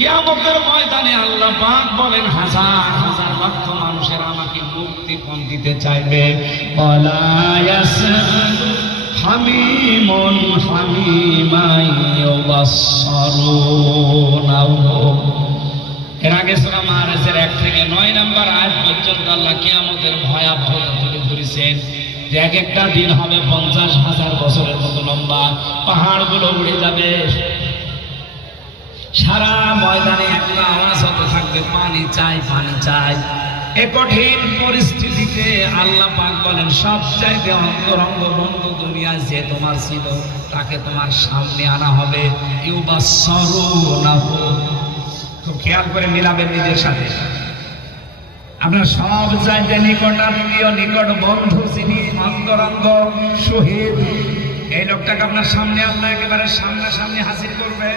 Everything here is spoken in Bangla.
কিয়ামতের ময়দানে আল্লাহ পাক বলেন হাজার হাজার লক্ষ মানুষের আমাকে মুক্তিপণ দিতে চাইবে। ওয়ালা ইয়াসআলু হামিমুন হামিমান ইউবাসসারুনাহু। এর আগে সূরা মাআরিজের 1 থেকে 9 নম্বর আয়াত পর্যন্ত আল্লাহ কিয়ামতের ভয়াবহতা তুলে ধরেছেন যে এক একটা দিন হবে 50,000 বছরের মতো লম্বা, পাহাড়গুলো উড়ে যাবে, সারা ময়দানে একটা আওয়াজ হতে থাকবে, পানি চাই পানি চাই। এ কঠিন পরিস্থিতিতে আল্লাহ পাক বলেন সব চাইতে অন্তরঙ্গ বন্ধু দুনিয়া যে তোমার ছিল তাকে তোমার সামনে আনা হবে। ইউবাসসারুনাহু, খুব খেয়াল করে মিলাবেন নিজের সাথে। আপনার সব চাইতে নিকটাত্মীয় নিকট বন্ধু যিনি অন্তরঙ্গ শহীদ, এই লোকটাকে আপনার সামনে আল্লাহ একেবারে সামনাসামনি হাজির করবে।